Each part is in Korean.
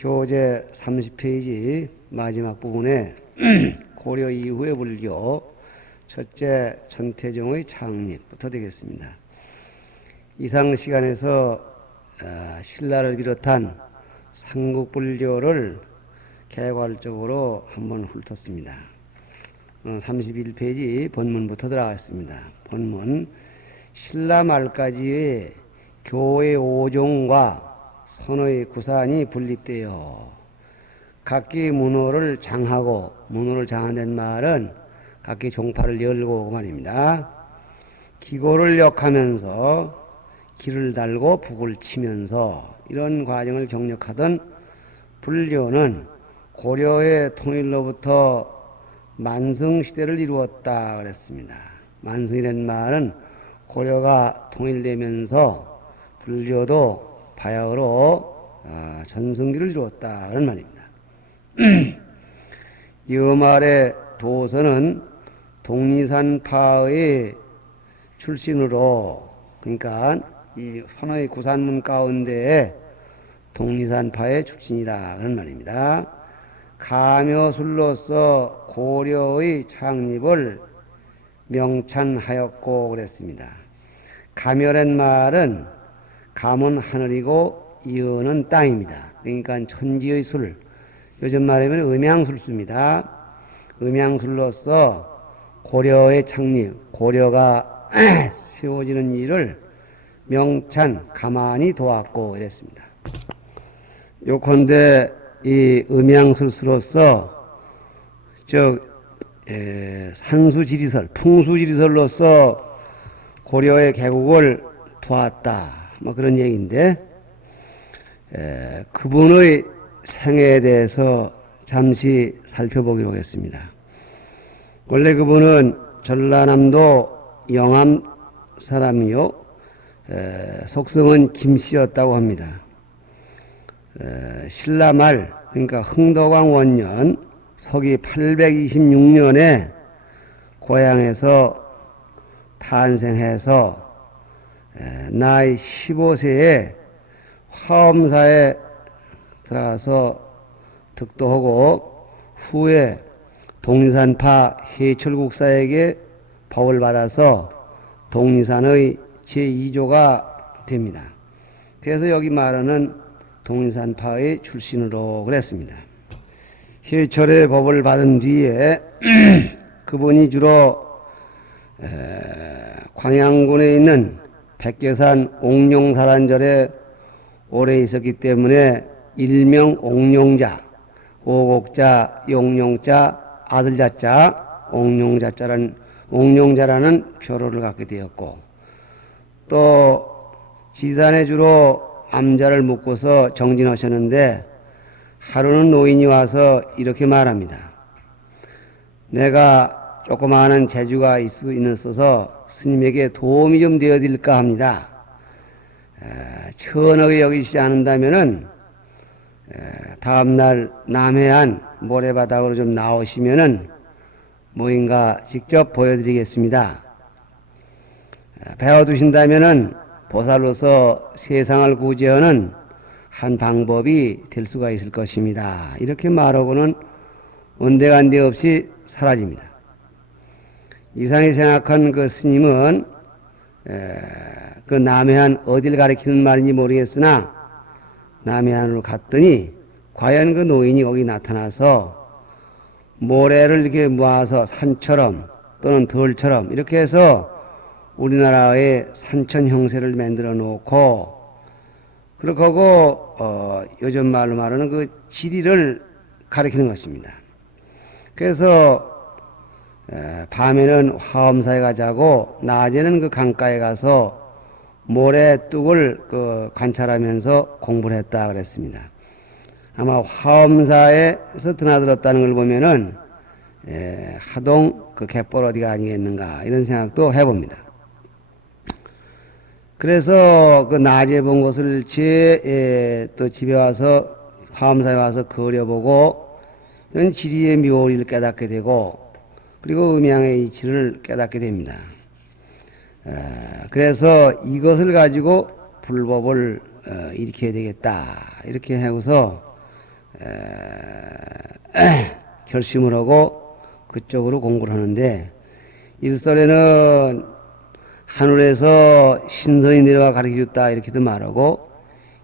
교재 30페이지 마지막 부분에 고려 이후의 불교 첫째 천태종의 창립부터 되겠습니다. 이상 시간에서 신라를 비롯한 삼국불교를 개괄적으로 한번 훑었습니다. 31페이지 본문부터 들어가겠습니다. 본문 신라 말까지의 교의 오종과 선의 구산이 분립되어 각기 문호를 장하고, 문호를 장한다는 말은 각기 종파를 열고 그 말입니다. 기고를 역하면서 길을 달고 북을 치면서 이런 과정을 경력하던 불교는 고려의 통일로부터 만성시대를 이루었다 그랬습니다. 만성이라는 말은 고려가 통일되면서 불교도 바야흐로 전성기를 이루었다 그런 말입니다. 이 말의 도서는 독리산파의 출신으로, 그러니까 이 선의 구산문 가운데 독리산파의 출신이다 그런 말입니다. 가묘술로서 고려의 창립을 명찬하였고 그랬습니다. 가묘란 말은 감은 하늘이고 이어는 땅입니다. 그러니까 천지의 술, 요즘 말하면 음양술수입니다. 음양술로서 고려의 창립, 고려가 세워지는 일을 명찬 가만히 도왔고 이랬습니다. 요컨대 이 음양술수로서 산수지리설, 풍수지리설로서 고려의 개국을 도왔다, 뭐 그런 얘기인데, 그분의 생애에 대해서 잠시 살펴보기로 하겠습니다. 원래 그분은 전라남도 영암 사람이요, 속성은 김씨였다고 합니다. 신라 말, 그러니까 흥덕왕 원년 서기 826년에 고향에서 탄생해서 나이 15세에 화엄사에 들어가서 득도하고 후에 독리산파 해철국사에게 법을 받아서 독리산의 제2조가 됩니다. 그래서 여기 말하는 독리산파의 출신으로 그랬습니다. 해철의 법을 받은 뒤에 그분이 주로 광양군에 있는 백계산 옥룡사란절에 오래 있었기 때문에 일명 옥룡자, 오곡자, 용룡자, 아들자자, 옥룡자라는 표로를 갖게 되었고, 또 지산에 주로 암자를 묻고서 정진하셨는데 하루는 노인이 와서 이렇게 말합니다. 내가 조그마한 재주가 있어서 스님에게 도움이 좀 되어드릴까 합니다. 천하게 여기시지 않는다면은 다음날 남해안 모래바닥으로 좀 나오시면은 뭐인가 직접 보여드리겠습니다. 배워두신다면은 보살로서 세상을 구제하는 한 방법이 될 수가 있을 것입니다. 이렇게 말하고는 온데간데 없이 사라집니다. 이상히 생각한 그 스님은 그 남해안 어딜 가리키는 말인지 모르겠으나 남해안으로 갔더니 과연 그 노인이 거기 나타나서 모래를 이렇게 모아서 산처럼 또는 덜처럼 이렇게 해서 우리나라의 산천 형세를 만들어 놓고, 그렇게 하고 요즘 말로 말하는 그 지리를 가리키는 것입니다. 그래서 밤에는 화엄사에 가자고 낮에는 그 강가에 가서 모래뚝을 관찰하면서 공부를 했다 그랬습니다. 아마 화엄사에서 드나들었다는 걸 보면은 하동 그 갯벌어디가 아니겠는가 이런 생각도 해봅니다. 그래서 그 낮에 본 것을 또 집에 와서 화엄사에 와서 그려보고 이런 지리의 묘리를 깨닫게 되고, 그리고 음양의 이치를 깨닫게 됩니다. 그래서 이것을 가지고 불법을 일으켜야 되겠다 이렇게 하고서 결심을 하고 그쪽으로 공부를 하는데, 일설에는 하늘에서 신선이 내려와 가르쳐줬다 이렇게도 말하고,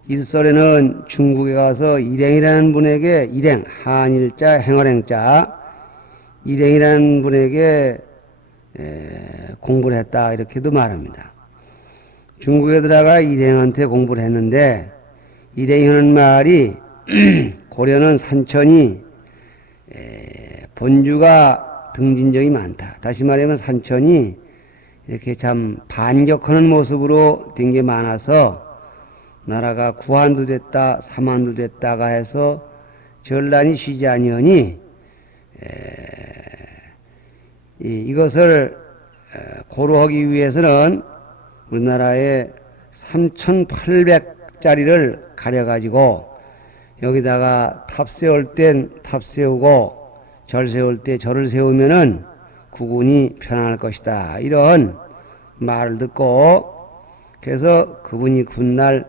일설에는 중국에 가서 일행이라는 분에게, 일행 한일자 행어랭자 일행이라는 분에게 공부를 했다 이렇게도 말합니다. 중국에 들어가 일행한테 공부를 했는데, 일행이 하는 말이 고려는 산천이 본주가 등진적이 많다. 다시 말하면 산천이 이렇게 참 반격하는 모습으로 된 게 많아서 나라가 구한도 됐다 삼한도 됐다가 해서 전란이 쉬지 아니하니, 이것을 고루하기 위해서는 우리나라에 3,800짜리를 가려가지고 여기다가 탑 세울 땐 탑 세우고 절 세울 때 절을 세우면은 국운이 편안할 것이다, 이런 말을 듣고, 그래서 그분이 훗날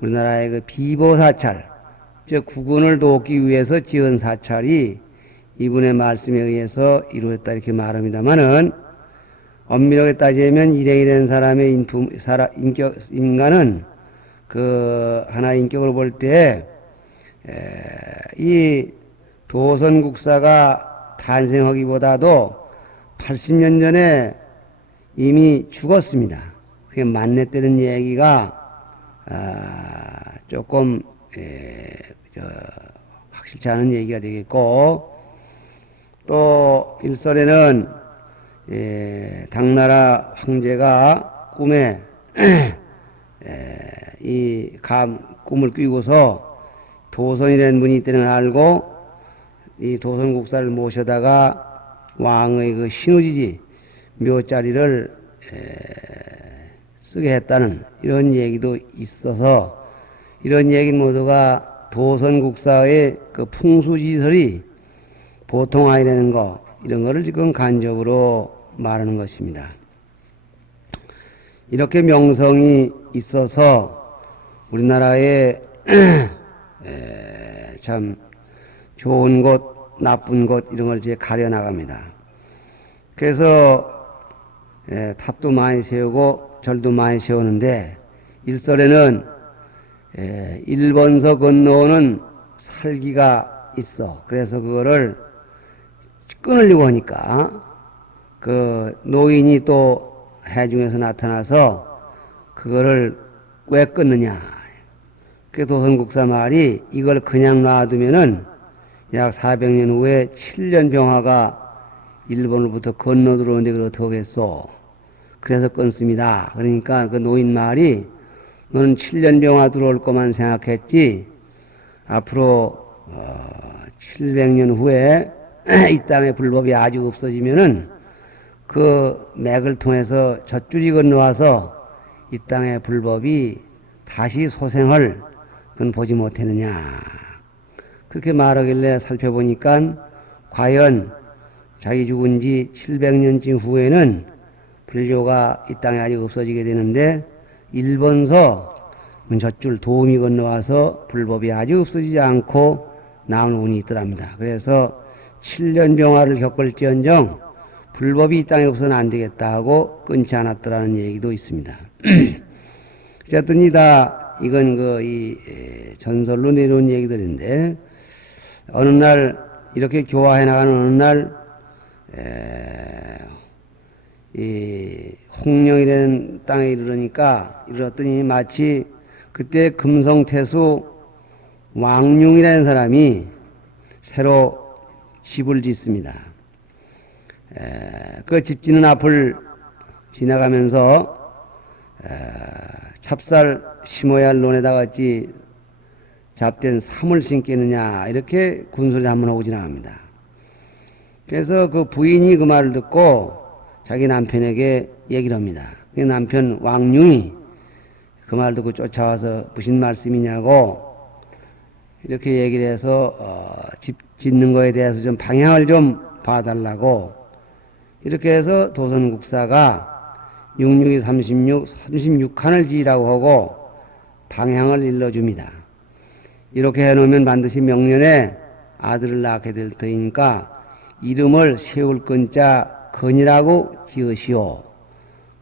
우리나라의 그 비보사찰, 즉 국운을 돕기 위해서 지은 사찰이 이분의 말씀에 의해서 이루어졌다 이렇게 말합니다마는, 엄밀하게 따지면 일행이라는 사람의 인간은 그 하나의 인격으로 볼 때 이 도선국사가 탄생하기보다도 80년 전에 이미 죽었습니다. 그게 만났다는 얘기가 조금 확실치 않은 얘기가 되겠고, 또 일설에는 당나라 황제가 꿈에 꿈을 꾸고서 도선이라는 분이 있다는 걸 알고 이 도선국사를 모셔다가 왕의 그 신우지지 묘자리를 쓰게 했다는 이런 얘기도 있어서, 이런 얘기 모두가 도선국사의 그 풍수지설이 보통 아니라는 거, 이런 거를 지금 간접으로 말하는 것입니다. 이렇게 명성이 있어서 우리나라에 참 좋은 곳, 나쁜 곳 이런 걸 이제 가려 나갑니다. 그래서 탑도 많이 세우고 절도 많이 세우는데, 일설에는 일본서 건너오는 살기가 있어. 그래서 그거를 끊으려고 하니까 그 노인이 또 해중에서 나타나서 그거를 왜 끊느냐. 그 도선국사 말이 이걸 그냥 놔두면은 약 400년 후에 7년 병화가 일본으로부터 건너 들어오는데 그걸 어떻게 하겠소. 그래서 끊습니다. 그러니까 그 노인 말이, 너는 7년 병화 들어올 것만 생각했지 앞으로 700년 후에 이 땅의 불법이 아주 없어지면은 그 맥을 통해서 젖줄이 건너와서 이 땅의 불법이 다시 소생을 그건 보지 못했느냐. 그렇게 말하길래 살펴보니까 과연 자기 죽은 지 700년쯤 후에는 불교가 이 땅에 아직 없어지게 되는데, 일본서 젖줄 도움이 건너와서 불법이 아직 없어지지 않고 나온 운이 있더랍니다. 그래서 7년 병화를 겪을지언정 불법이 이 땅에 없어서는 안 되겠다 하고 끊지 않았더라는 얘기도 있습니다. 어쨌든 이건 전설로 내려온 얘기들인데, 어느 날 이렇게 교화해 나가는 어느 날 이 홍령이라는 땅에 이르렀더니 마치 그때 금성태수 왕룡이라는 사람이 새로 집을 짓습니다. 그 집 짓는 앞을 지나가면서 찹쌀 심어야 할 논에다 같이 잡된 삼을 심겠느냐 이렇게 군소리 한번 하고 지나갑니다. 그래서 그 부인이 그 말을 듣고 자기 남편에게 얘기를 합니다. 그 남편 왕룡이 그 말 듣고 쫓아와서 무슨 말씀이냐고 이렇게 얘기를 해서 집 짓는 거에 대해서 좀 방향을 좀 봐달라고, 이렇게 해서 도선국사가 66이 36, 36칸을 지으라고 하고 방향을 일러줍니다. 이렇게 해놓으면 반드시 명년에 아들을 낳게 될 터이니까 이름을 세울 건자 건이라고 지으시오.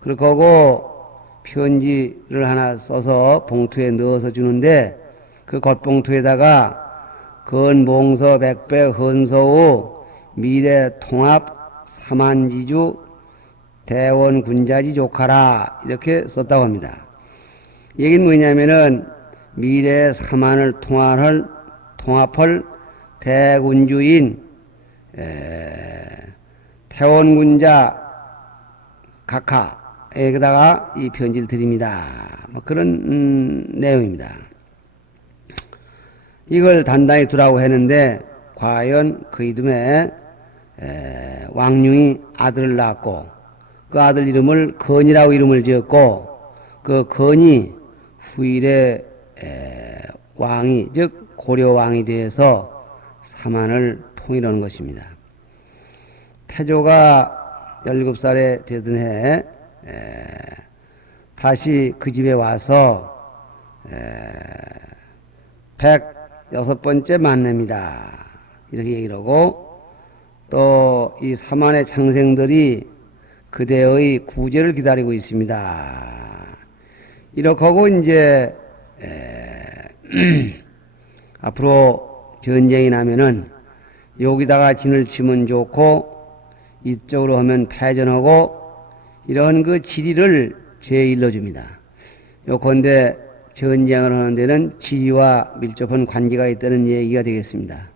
그렇게 하고 편지를 하나 써서 봉투에 넣어서 주는데 그 겉봉투에다가 건봉서 백배 헌서우 미래 통합 삼한지주 대원 군자지 조카라 이렇게 썼다고 합니다. 얘기는 뭐냐면은 미래 삼한을 통합할 대군주인 태원군자 각하에다가 이 편지를 드립니다. 뭐 그런 내용입니다. 이걸 단단히 두라고 했는데 과연 그 이듬해 왕룡이 아들을 낳았고 그 아들 이름을 건이라고 이름을 지었고 그 건이 후일에 왕이 즉 고려왕이 되어서 삼한을 통일하는 것입니다. 태조가 17살에 되던 해 다시 그 집에 와서 106번째 만납니다. 이렇게 얘기를 하고 또 이 삼한의 창생들이 그대의 구제를 기다리고 있습니다. 이렇게 하고 이제 앞으로 전쟁이 나면은 여기다가 진을 치면 좋고 이쪽으로 하면 패전하고 이런 그 지리를 제일러줍니다. 요컨대 전쟁을 하는 데는 지리와 밀접한 관계가 있다는 얘기가 되겠습니다.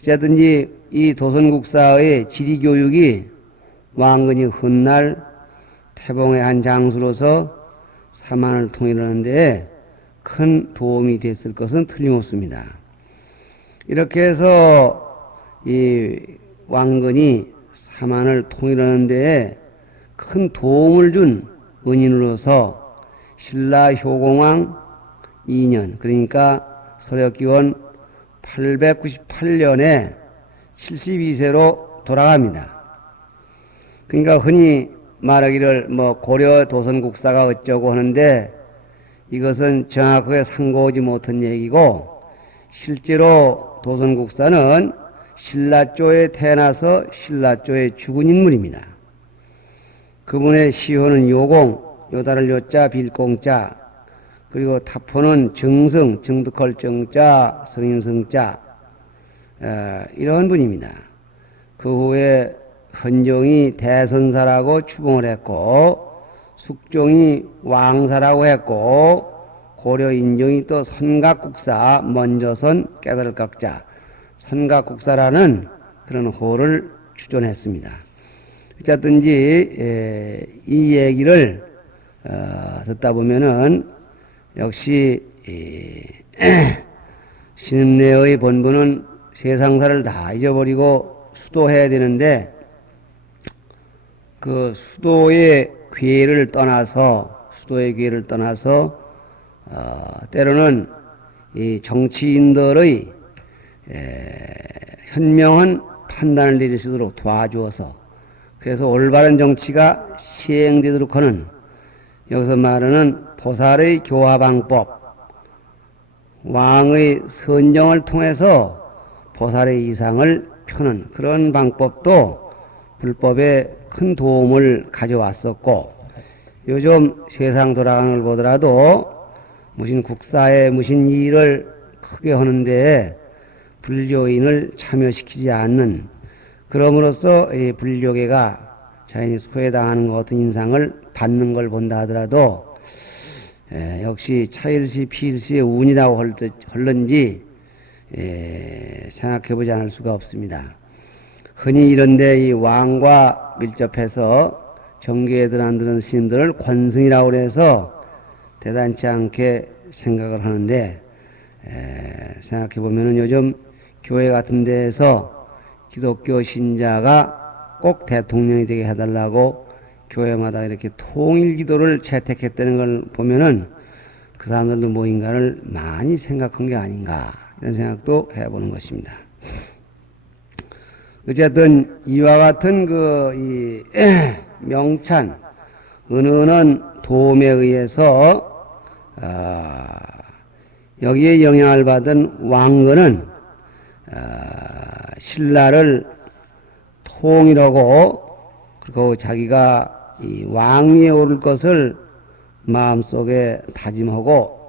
어쨌든지 이 도선국사의 지리교육이 왕건이 훗날 태봉의 한 장수로서 삼한을 통일하는 데에 큰 도움이 됐을 것은 틀림없습니다. 이렇게 해서 이 왕건이 삼한을 통일하는 데에 큰 도움을 준 은인으로서 신라 효공왕 2년 그러니까 서력기원 898년에 72세로 돌아갑니다. 그러니까 흔히 말하기를 뭐 고려 도선국사가 어쩌고 하는데 이것은 정확하게 상고하지 못한 얘기고 실제로 도선국사는 신라조에 태어나서 신라조에 죽은 인물입니다. 그분의 시호는 요공, 요다를 요자 빌공자 그리고 타포는 정성, 정득할 정자, 성인성자 이런 분입니다. 그 후에 헌종이 대선사라고 추봉을 했고 숙종이 왕사라고 했고 고려 인종이 또 선각국사 먼저선 깨달을 각자 선각국사라는 그런 호를 추존했습니다. 어쨌든지 이 얘기를 듣다 보면은 역시 신임내의 본분은 세상사를 다 잊어버리고 수도해야 되는데 그 수도의 기회를 떠나서 때로는 이 정치인들의 현명한 판단을 내릴 수 있도록 도와주어서 그래서 올바른 정치가 시행되도록 하는 여기서 말하는 보살의 교화방법 왕의 선정을 통해서 보살의 이상을 펴는 그런 방법도 불법에 큰 도움을 가져왔었고 요즘 세상 돌아가는 걸 보더라도 무슨 국사에 무슨 일을 크게 하는데 불교인을 참여시키지 않는 그럼으로써 이 불교계가 자연히 소외당하는 것 같은 인상을 받는 걸 본다 하더라도 역시 차일시 피일시의 운이라고 헐런지 생각해보지 않을 수가 없습니다. 흔히 이런데 이 왕과 밀접해서 정계에 들어앉는 스님들을 권승이라고 해서 대단치 않게 생각을 하는데 생각해보면 요즘 교회 같은 데에서 기독교 신자가 꼭 대통령이 되게 해달라고 교회마다 이렇게 통일 기도를 채택했다는 걸 보면은 그 사람들도 뭐인가를 많이 생각한 게 아닌가 이런 생각도 해보는 것입니다. 어쨌든 이와 같은 이 명찬 은은한 도움에 의해서 여기에 영향을 받은 왕건은 신라를 통일하고 그리고 자기가 이 왕위에 오를 것을 마음속에 다짐하고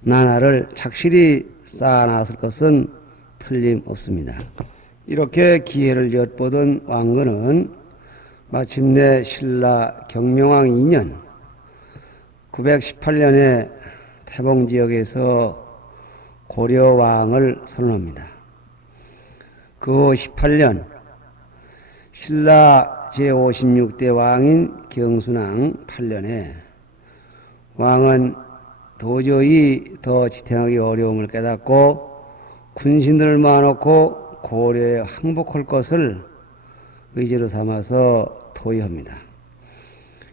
나라를 착실히 쌓아놨을 것은 틀림없습니다. 이렇게 기회를 엿보던 왕건은 마침내 신라 경명왕 2년 918년에 태봉지역에서 고려왕을 선언합니다. 그 후 18년 신라 제56대 왕인 경순왕 8년에 왕은 도저히 더 지탱하기 어려움을 깨닫고 군신들을 모아놓고 고려에 항복할 것을 의지로 삼아서 토의합니다.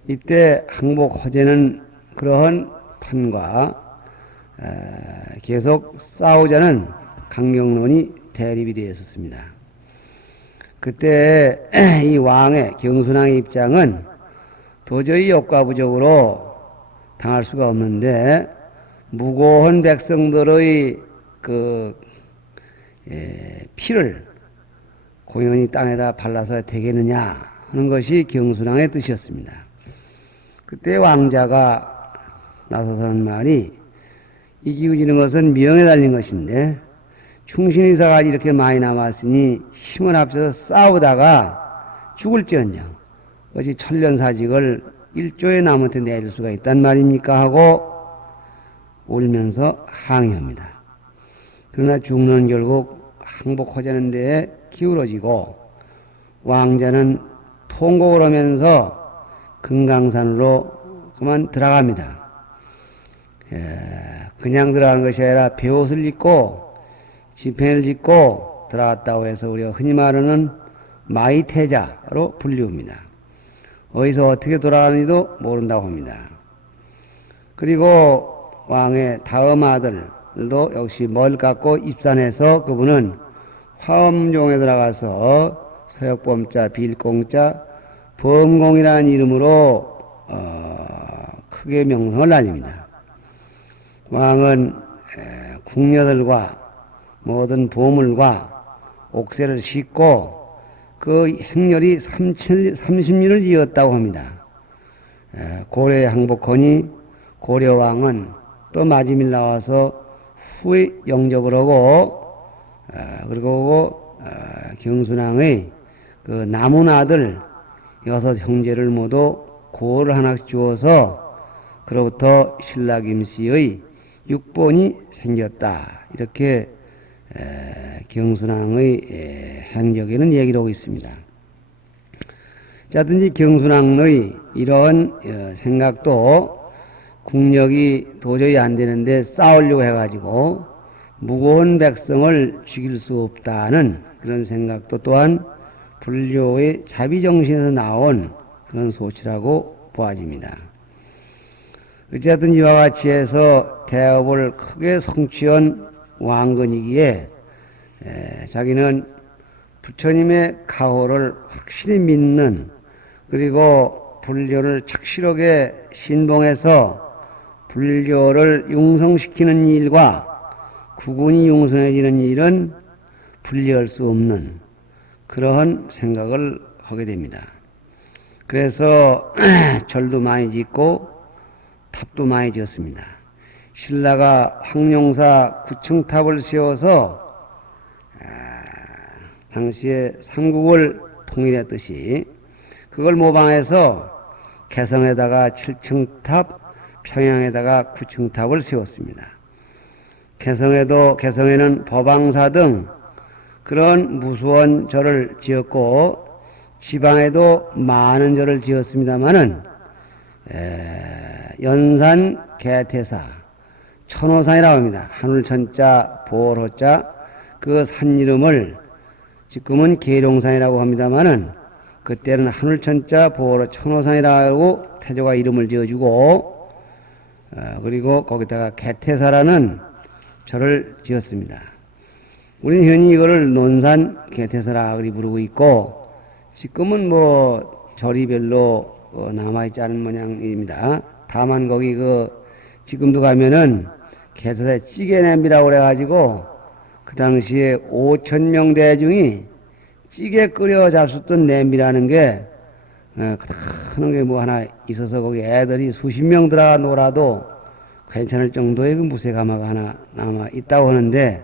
이때 항복 허제는 그러한 판과 계속 싸우자는 강경론이 대립이 되었습니다. 그때 이 왕의 경순왕의 입장은 도저히 역과부적으로 당할 수가 없는데 무고한 백성들의 피를 공연히 땅에다 발라서 되겠느냐 하는 것이 경순왕의 뜻이었습니다. 그때 왕자가 나서서는 말이 이기지는 것은 명에 달린 것인데 충신의사가 이렇게 많이 남았으니 힘을 합쳐서 싸우다가 죽을지언정 어찌 천련사직을 일조의 남한테 내줄 수가 있단 말입니까 하고 울면서 항의합니다. 그러나 죽는 결국 항복하자는 데에 기울어지고 왕자는 통곡을 하면서 금강산으로 그만 들어갑니다. 그냥 들어가는 것이 아니라 베옷을 입고 지팽을 짓고 들어갔다고 해서 우리가 흔히 말하는 마이태자로 불리웁니다. 어디서 어떻게 돌아가는지도 모른다고 합니다. 그리고 왕의 다음 아들도 역시 멀 깎고 입산해서 그분은 화엄종에 들어가서 서역범자 빌공자 범공이라는 이름으로 크게 명성을 날립니다. 왕은 궁녀들과 모든 보물과 옥새를 싣고 그 행렬이 30리를 이었다고 합니다. 고려에 항복하니 고려왕은 또 마지밀 나와서 후에 영접을 하고 그리고 경순왕의 그 남은 아들 6 형제를 모두 고를 하나씩 주어서 그로부터 신라 김씨의 6본이 생겼다. 이렇게 경순왕의 행적에는 얘기를 하고 있습니다. 자든지 경순왕의 이런 생각도 국력이 도저히 안 되는데 싸우려고 해가지고 무고한 백성을 죽일 수 없다는 그런 생각도 또한 불교의 자비정신에서 나온 그런 소치라고 보아집니다. 어쨌든 이와 같이 해서 대업을 크게 성취한 왕건이기에 자기는 부처님의 가호를 확실히 믿는 그리고 불교를 착실하게 신봉해서 불교를 융성시키는 일과 구군이 융성해지는 일은 분리할 수 없는 그러한 생각을 하게 됩니다. 그래서 절도 많이 짓고 탑도 많이 지었습니다. 신라가 황룡사 9층탑을 세워서 당시에 삼국을 통일했듯이 그걸 모방해서 개성에다가 7층탑, 평양에다가 9층탑을 세웠습니다. 개성에는 법왕사 등 그런 무수한 절을 지었고 지방에도 많은 절을 지었습니다마는 연산 개태사 천호산이라고 합니다. 하늘천자 보호호자 그 산 이름을 지금은 계룡산이라고 합니다마는 그때는 하늘천자 보호로 천호산이라고 태조가 이름을 지어주고 그리고 거기다가 개태사라는 절을 지었습니다. 우리는 흔히 이거를 논산 개태사라 그리 부르고 있고 지금은 뭐 절이 별로 남아있지 않은 모양입니다. 다만 거기 그 지금도 가면은 개사에 찌개 냄비라고 그래가지고 그 당시에 5,000명 대중이 찌개 끓여 잡수던 냄비라는 게 큰 게 뭐 하나 있어서 거기 애들이 수십 명 들어가 놀아도 괜찮을 정도의 그 무쇠가마가 하나 남아 있다고 하는데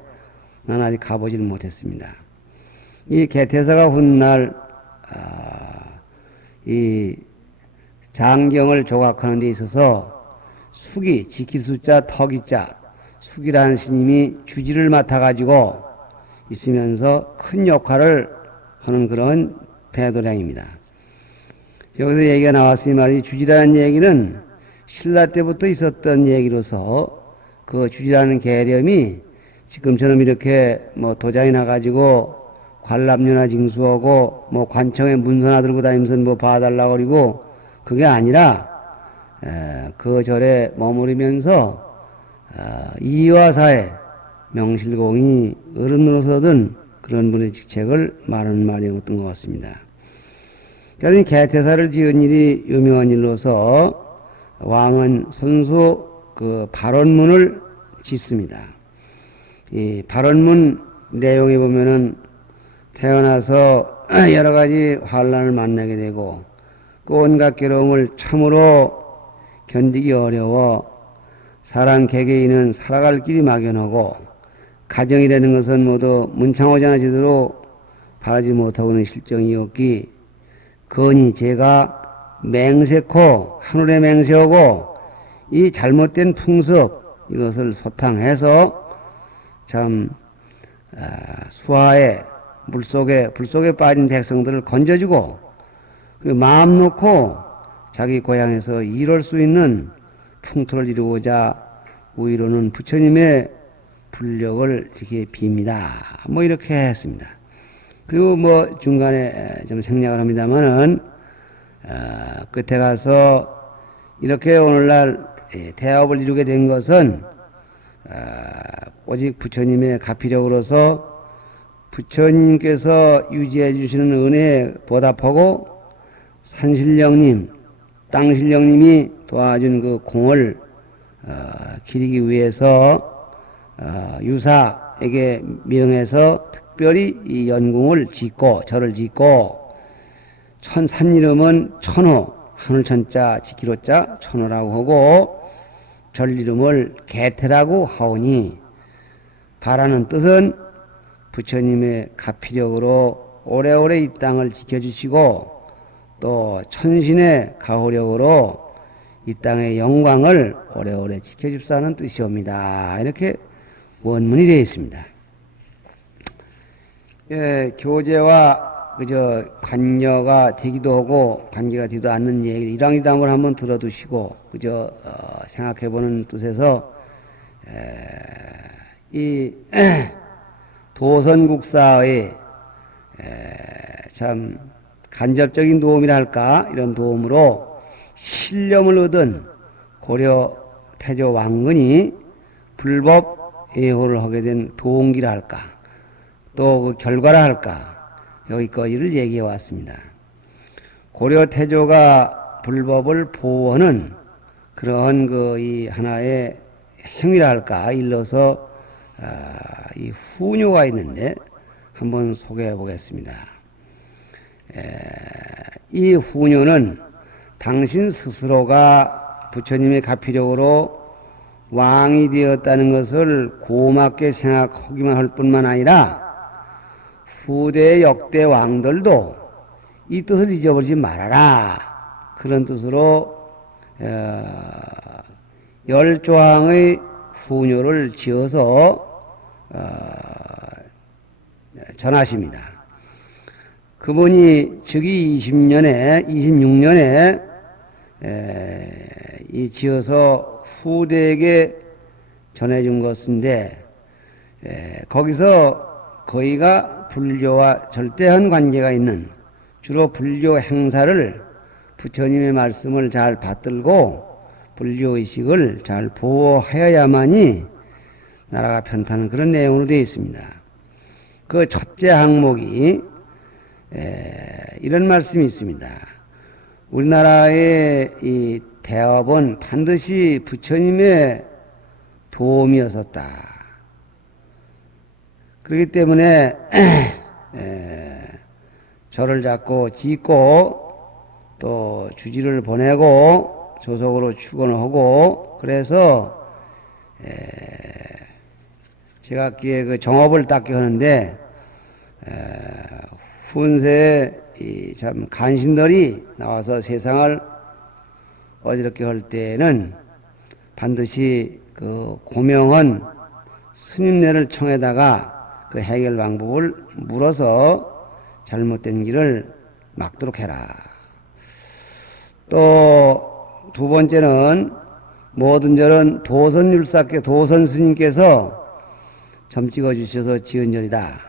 나는 아직 가보지는 못했습니다. 이 개태사가 훗날 이 장경을 조각하는 데 있어서 숙이 지킬 숫자 턱이자 숙이라는 스님이 주지를 맡아가지고 있으면서 큰 역할을 하는 그런 대도량입니다. 여기서 얘기가 나왔으니 말이지 주지라는 얘기는 신라 때부터 있었던 얘기로서 그 주지라는 개념이 지금처럼 이렇게 뭐 도장이 나가지고 관람료나 징수하고 뭐 관청에 문서나 들고 다니면서 뭐 봐달라고 그러고 그게 아니라 그 절에 머무르면서 이화사의 명실공히 어른으로서든 그런 분의 직책을 말하는 말이었던 것 같습니다. 그러니까 개태사를 지은 일이 유명한 일로서 왕은 손수 그 발언문을 짓습니다. 이 발언문 내용에 보면은 태어나서 여러 가지 환란을 만나게 되고 그 온갖 괴로움을 참으로 견디기 어려워 사람 개개인은 살아갈 길이 막연하고 가정이라는 것은 모두 문창호자나 제대로 바라지 못하고 있는 실정이었기 거니 제가 맹세코 하늘에 맹세하고 이 잘못된 풍습 이것을 소탕해서 참 수하에 불속에 빠진 백성들을 건져주고 마음 놓고 자기 고향에서 일할 수 있는 풍토를 이루고자 우위로는 부처님의 불력을 이렇게 빕니다. 뭐 이렇게 했습니다. 그리고 뭐 중간에 좀 생략을 합니다만은 끝에 가서 이렇게 오늘날 대업을 이루게 된 것은 오직 부처님의 가피력으로서 부처님께서 유지해 주시는 은혜에 보답하고 산신령님, 땅신령님이 도와준 그 공을 기리기 위해서 유사에게 명해서 특별히 이 연궁을 짓고 절을 짓고 산 이름은 천호, 하늘천자 지키로자 천호라고 하고 절 이름을 개태라고 하오니 바라는 뜻은 부처님의 가피력으로 오래오래 이 땅을 지켜주시고 또 천신의 가호력으로 이 땅의 영광을 오래오래 지켜줍사는 뜻이옵니다. 이렇게 원문이 되어 있습니다. 교제와 관여가 되기도 하고 관계가 되지도 않는 얘기 일왕이담을 한번 들어두시고 생각해보는 뜻에서 이 도선국사의 참 간접적인 도움이라 할까 이런 도움으로 신념을 얻은 고려 태조 왕건이 불법 예호를 하게 된 동기라 할까 또 그 결과라 할까 여기까지를 얘기해 왔습니다. 고려 태조가 불법을 보호하는 그러한 이 하나의 행위라 할까 일러서 이 후뇨가 있는데 한번 소개해 보겠습니다. 이 후뇨는 당신 스스로가 부처님의 가피력으로 왕이 되었다는 것을 고맙게 생각하기만 할 뿐만 아니라 후대 역대 왕들도 이 뜻을 잊어버리지 말아라. 그런 뜻으로 10조항의 후뇨를 지어서 전하십니다. 그분이 즉위 26년에 이 지어서 후대에게 전해준 것인데 거기서 거의가 불교와 절대한 관계가 있는 주로 불교 행사를 부처님의 말씀을 잘 받들고 불교의식을 잘 보호하여야만이 나라가 편타는 그런 내용으로 되어 있습니다. 그 첫째 항목이 이런 말씀이 있습니다. 우리나라의 이 대업은 반드시 부처님의 도움이었었다. 그렇기 때문에 절을 잡고 짓고 또 주지를 보내고 조속으로 출근을 하고 그래서 제각기에 그 정업을 닦게 하는데 훈세에 참 간신들이 나와서 세상을 어지럽게 할 때에는 반드시 그 고명한 스님네를 청에다가 그 해결 방법을 물어서 잘못된 길을 막도록 해라. 또 두 번째는 모든 절은 도선율사께 도선 스님께서 점 찍어 주셔서 지은 절이다.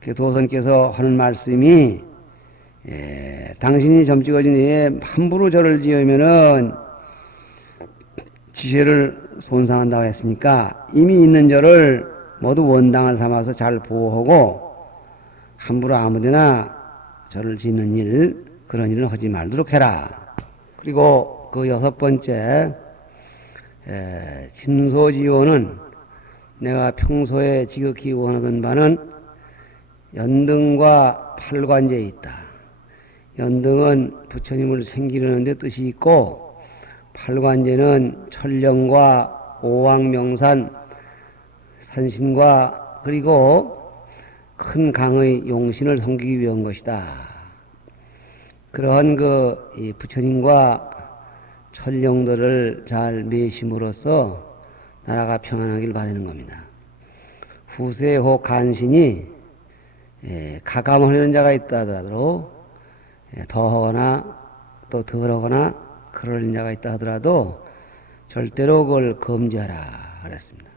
그 도선께서 하는 말씀이 당신이 점 찍어준 후에 함부로 절을 지으면은 지혜를 손상한다고 했으니까 이미 있는 절을 모두 원당을 삼아서 잘 보호하고 함부로 아무데나 절을 짓는 일, 그런 일을 하지 말도록 해라. 그리고 그 여섯 번째, 침소지호는 내가 평소에 지극히 원하던 바는 연등과 팔관제에 있다. 연등은 부처님을 생기려는 데 뜻이 있고 팔관제는 천령과 오왕명산 산신과 그리고 큰 강의 용신을 섬기기 위한 것이다. 그러한 이 부처님과 천령들을 잘 매심으로써 나라가 평안하길 바라는 겁니다. 후세호 간신이 가감하려는 자가 있다 하더라도 더하거나 또 덜하거나 그럴 자가 있다 하더라도 절대로 그걸 금지하라 그랬습니다.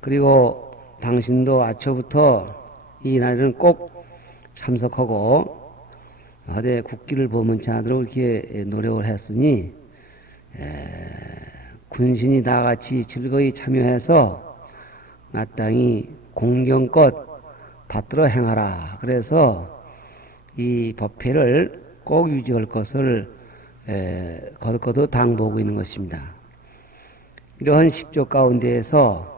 그리고 당신도 아초부터 이 날에는 꼭 참석하고 어디 국기를 범언치 않도록 이렇게 노력을 했으니 군신이 다 같이 즐거이 참여해서 마땅히 공경껏 받들어 행하라. 그래서 이 법회를 꼭 유지할 것을 거듭거듭 당부하고 있는 것입니다. 이러한 10조 가운데에서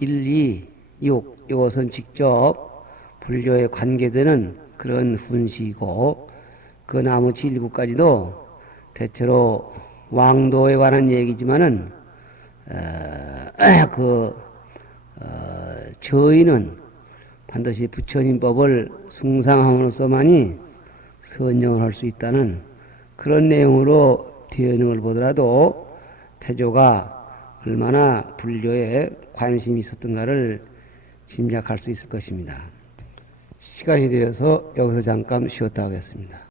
1, 2, 6 이것은 직접 불교에 관계되는 그런 훈시이고 그 나머지 7가지도 대체로 왕도에 관한 얘기지만은 저희는 반드시 부처님법을 숭상함으로써만이 선정을 할 수 있다는 그런 내용으로 되어있는 보더라도 태조가 얼마나 불교에 관심이 있었던가를 짐작할 수 있을 것입니다. 시간이 되어서 여기서 잠깐 쉬었다 하겠습니다.